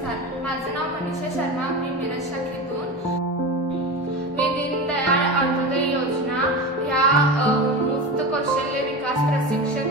नमस्कार, माझं नाव मनीषा शर्मा, मी मिरज शाखेतून. मी दीनदयाळ अंत्योदय योजना या मुफ्त कौशल्य विकास प्रशिक्षण